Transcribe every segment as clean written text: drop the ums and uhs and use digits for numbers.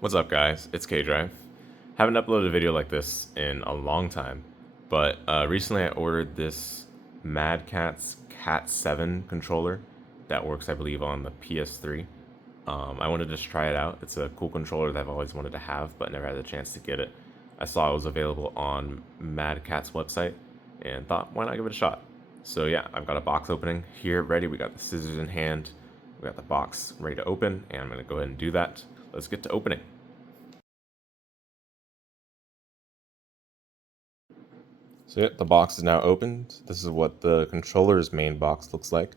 What's up, guys? It's K-Drive. Haven't uploaded a video like this in a long time, but recently I ordered this MadCatz C.A.T controller that works, I believe, on the PS3. I wanted to just try it out. It's a cool controller that I've always wanted to have, but never had the chance to get it. I saw it was available on MadCat's website and thought, why not give it a shot? So yeah, I've got a box opening here ready. We got the scissors in hand. We got the box ready to open, and I'm going to go ahead and do that. Let's get to opening. So yeah, the box is now opened. This is what the controller's main box looks like.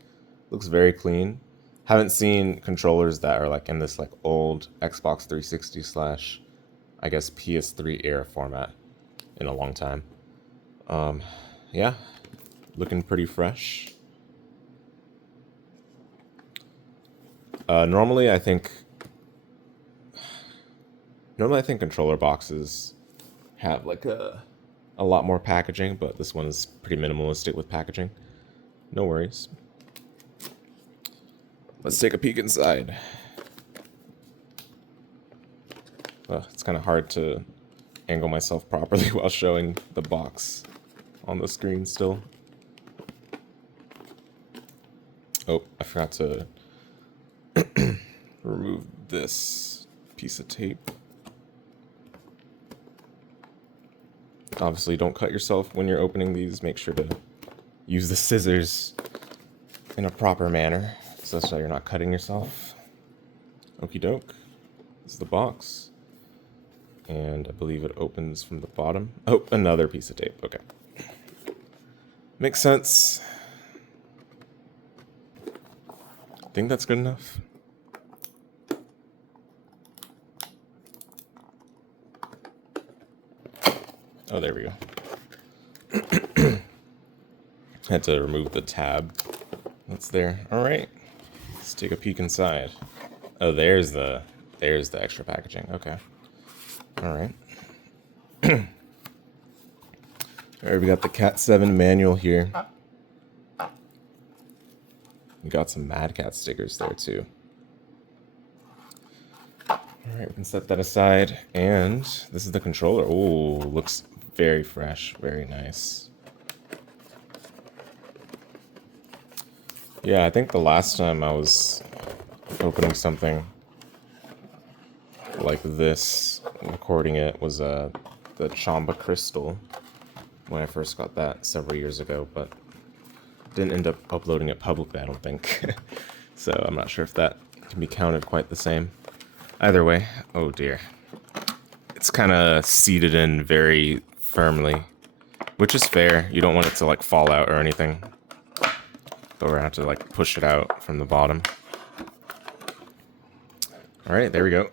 Looks very clean. Haven't seen controllers that are like in this like old Xbox 360 slash, I guess, PS3 era format in a long time. Yeah, looking pretty fresh. Normally I think controller boxes have like a lot more packaging, but this one is pretty minimalistic with packaging. No worries. Let's take a peek inside. Well, it's kind of hard to angle myself properly while showing the box on the screen still. Oh, I forgot to remove this piece of tape. Obviously, don't cut yourself when you're opening these. Make sure to use the scissors in a proper manner so that you're not cutting yourself. Okie doke. This is the box. And I believe it opens from the bottom. Oh, another piece of tape. Okay. Makes sense. I think that's good enough. Oh, there we go. Had to remove the tab that's there. All right, let's take a peek inside. Oh, there's the extra packaging. Okay. All right. All right, we got the Cat 7 manual here. We got some MadCatz stickers there too. All right, we can set that aside. And this is the controller. Oh, looks very fresh, very nice. Yeah, I think the last time I was opening something like this, recording it, was the Chamba Crystal when I first got that several years ago, but didn't end up uploading it publicly, I don't think. So I'm not sure if that can be counted quite the same. Either way, oh dear. It's kind of seated in very firmly, which is fair. You don't want it to like fall out or anything. But we're gonna have to like push it out from the bottom. All right, there we go.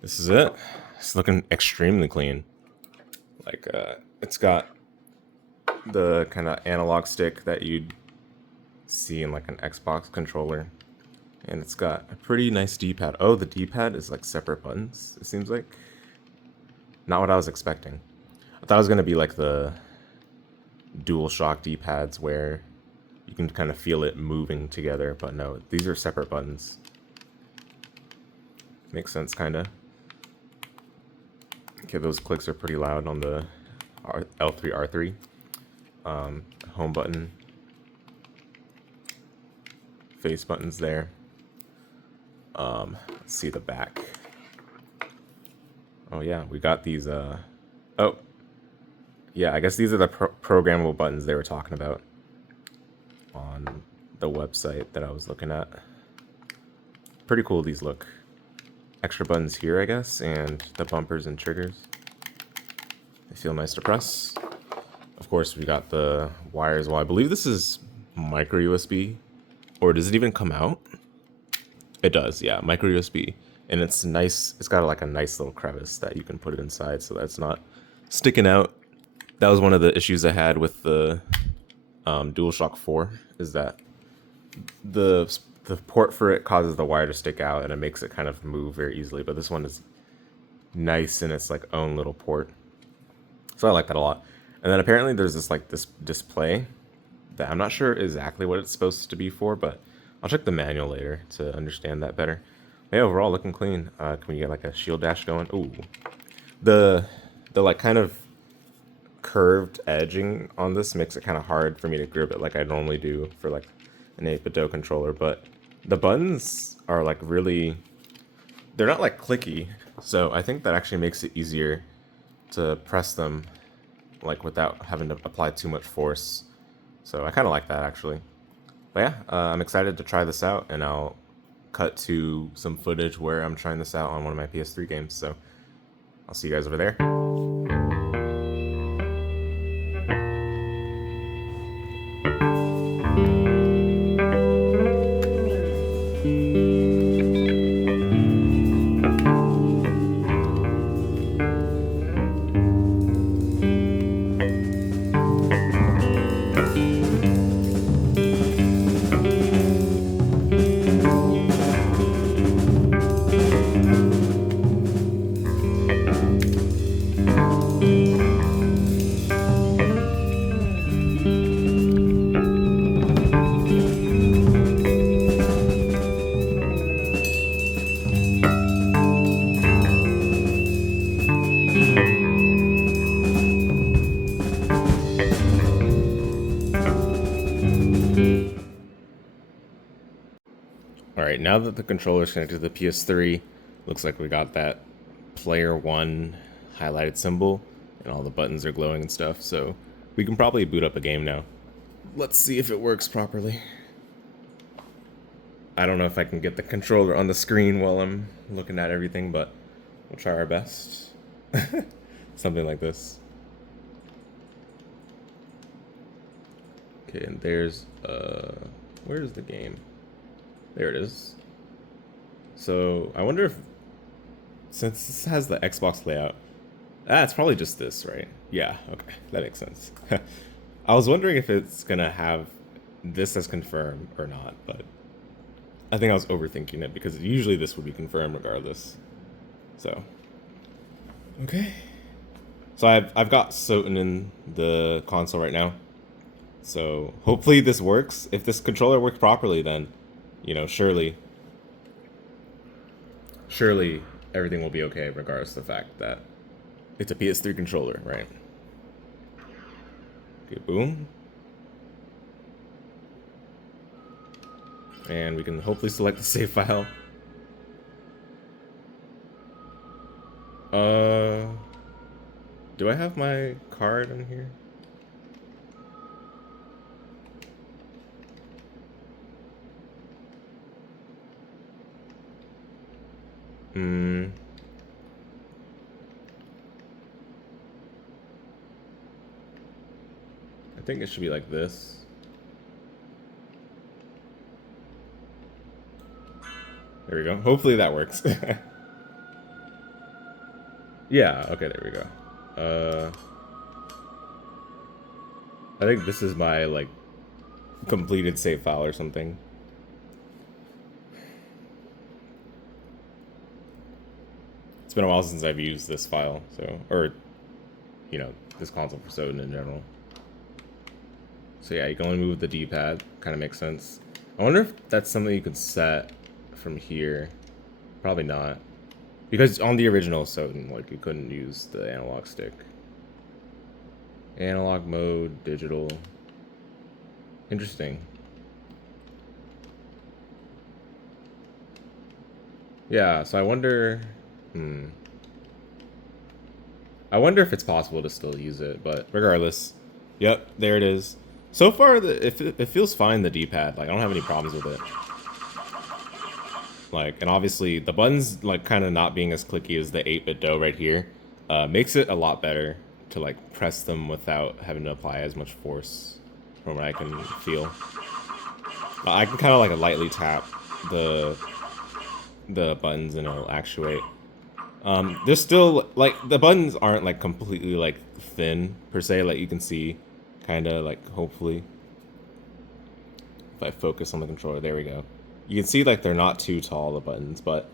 This is it. It's looking extremely clean. Like it's got the kind of analog stick that you'd see in like an Xbox controller. And it's got a pretty nice D-pad. Oh, the D-pad is like separate buttons, it seems like. Not what I was expecting. I thought it was going to be like the DualShock D-pads where you can kind of feel it moving together, but no, these are separate buttons. Makes sense, kind of. Okay, those clicks are pretty loud on the L3, R3. Home button. Face buttons there. Let's see the back. Oh yeah, we got these, oh. Yeah, I guess these are the programmable buttons they were talking about on the website that I was looking at. Pretty cool these look. Extra buttons here, I guess, and the bumpers and triggers. They feel nice to press. Of course, we got the wires. Well, I believe this is micro USB, or does it even come out? It does, yeah, micro USB. And it's nice, it's got like a nice little crevice that you can put it inside so that's not sticking out. That was one of the issues I had with the DualShock 4, is that the port for it causes the wire to stick out and it makes it kind of move very easily. But this one is nice in its like own little port. So I like that a lot. And then apparently there's this display that I'm not sure exactly what it's supposed to be for, but I'll check the manual later to understand that better. Yeah, overall looking clean. Can we get like a shield dash going? Ooh, the like kind of curved edging on this makes it kind of hard for me to grip it like I normally do for like an 8-bit controller. But the buttons are like really, they're not like clicky, so I think that actually makes it easier to press them like without having to apply too much force. So I kind of like that actually. But yeah, I'm excited to try this out, and I'll cut to some footage where I'm trying this out on one of my PS3 games. So I'll see you guys over there. Alright, now that the controller is connected to the PS3, looks like we got that player 1 highlighted symbol, and all the buttons are glowing and stuff, so we can probably boot up a game now. Let's see if it works properly. I don't know if I can get the controller on the screen while I'm looking at everything, but we'll try our best. Something like this. Okay, and there's, where's the game? There it is. So, I wonder if, since this has the Xbox layout, it's probably just this, right? Yeah, okay, that makes sense. I was wondering if it's gonna have this as confirmed or not, but I think I was overthinking it because usually this would be confirmed regardless. So, okay. So I've got Soten in the console right now. So hopefully this works. If this controller works properly, then, you know, surely everything will be okay regardless of the fact that it's a PS3 controller, right? Okay, boom. And we can hopefully select the save file. Do I have my card in here? I think it should be like this. There we go. Hopefully that works. Yeah, okay, there we go. I think this is my, like, completed save file or something. It's been a while since I've used this file, so, or, you know, this console for Soten in general. So yeah, you can only move the D-pad, kind of makes sense. I wonder if that's something you could set from here. Probably not. Because on the original Soten, like, you couldn't use the analog stick. Analog mode, digital. Interesting. Yeah, so I wonder... I wonder if it's possible to still use it, but regardless. Yep, there it is. So far, it feels fine, the D-pad. Like, I don't have any problems with it. Like, and obviously, the buttons, like, kind of not being as clicky as the 8-bit right here, makes it a lot better to, like, press them without having to apply as much force from what I can feel. I can kind of, like, lightly tap the buttons and it'll actuate. There's still, like, the buttons aren't, like, completely, like, thin, per se, like, you can see, kind of, like, hopefully. If I focus on the controller, there we go. You can see, like, they're not too tall, the buttons, but,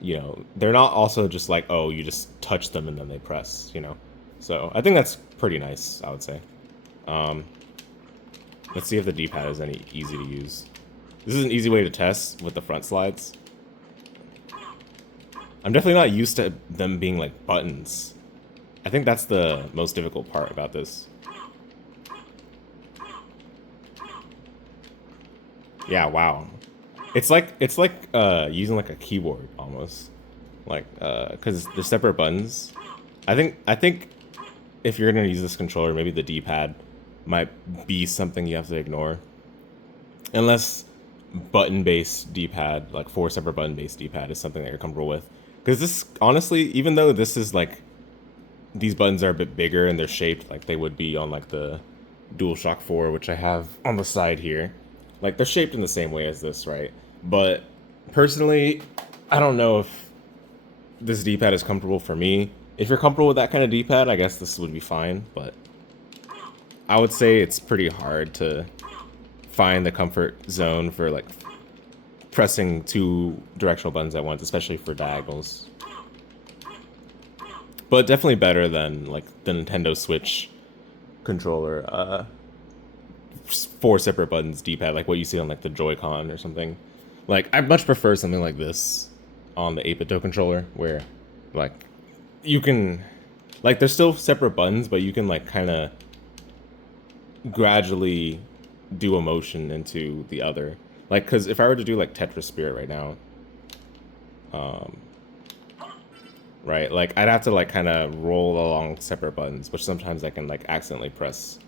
you know, they're not also just like, oh, you just touch them and then they press, you know? So, I think that's pretty nice, I would say. Let's see if the D-pad is any easy to use. This is an easy way to test with the front slides. I'm definitely not used to them being like buttons. I think that's the most difficult part about this. Yeah, wow. It's like using like a keyboard almost. Like cuz they're separate buttons. I think if you're going to use this controller, maybe the D-pad might be something you have to ignore. Unless button-based D-pad, like 4 separate button-based D-pad is something that you're comfortable with. Cuz this honestly, even though this is like these buttons are a bit bigger and they're shaped like they would be on like the DualShock 4, which I have on the side here. Like they're shaped in the same way as this, right? But personally, I don't know if this D-pad is comfortable for me. If you're comfortable with that kind of D-pad, I guess this would be fine, but I would say it's pretty hard to find the comfort zone for like pressing 2 directional buttons at once, especially for diagonals. But definitely better than like the Nintendo Switch controller, 4 separate buttons D-pad, like what you see on like the Joy-Con or something. Like I much prefer something like this on the 8-bit controller, where like you can, like there's still separate buttons, but you can like kind of gradually do a motion into the other. Like, because if I were to do like Tetris Spirit right now, right, like I'd have to like kind of roll along separate buttons, which sometimes I can like accidentally press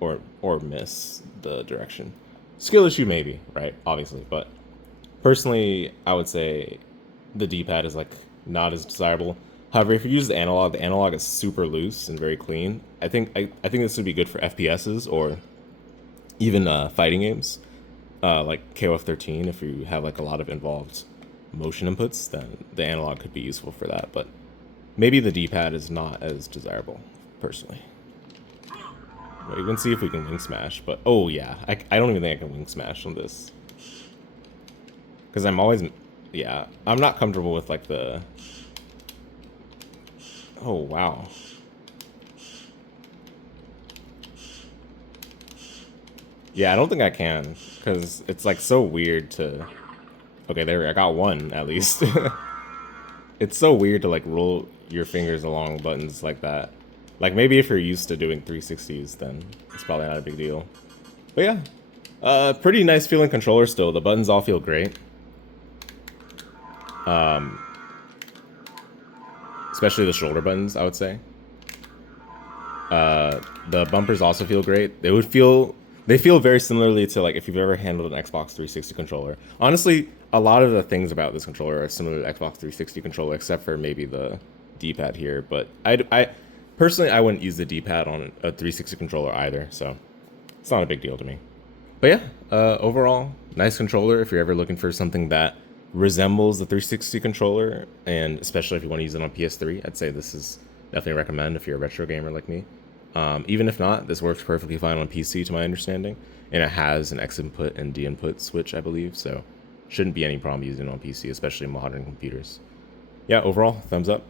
or miss the direction. Skill issue maybe, right? Obviously, but personally, I would say the D-pad is like not as desirable. However, if you use the analog is super loose and very clean. I think this would be good for FPSs or even fighting games, like KOF 13. If you have like a lot of involved motion inputs, then the analog could be useful for that. But maybe the D-pad is not as desirable, personally. Well, you can see if we can wing smash, but oh yeah, I don't even think I can wing smash on this. Because I'm always, yeah, I'm not comfortable with like the, oh wow. Yeah, I don't think I can, because it's like so weird to, okay, there, I got one at least. It's so weird to like roll your fingers along buttons like that. Like maybe if you're used to doing 360s, then it's probably not a big deal. But yeah, pretty nice feeling controller still. The buttons all feel great. Especially the shoulder buttons, I would say. The bumpers also feel great. They feel very similarly to like if you've ever handled an Xbox 360 controller. Honestly, a lot of the things about this controller are similar to Xbox 360 controller, except for maybe the D-pad here. But I personally, I wouldn't use the D-pad on a 360 controller either, so it's not a big deal to me. But yeah, overall, nice controller if you're ever looking for something that resembles the 360 controller, and especially if you want to use it on PS3, I'd say this is definitely recommend if you're a retro gamer like me. Even if not, this works perfectly fine on PC to my understanding, and it has an X input and D input switch, I believe, so shouldn't be any problem using it on PC, especially modern computers. Yeah, overall, thumbs up.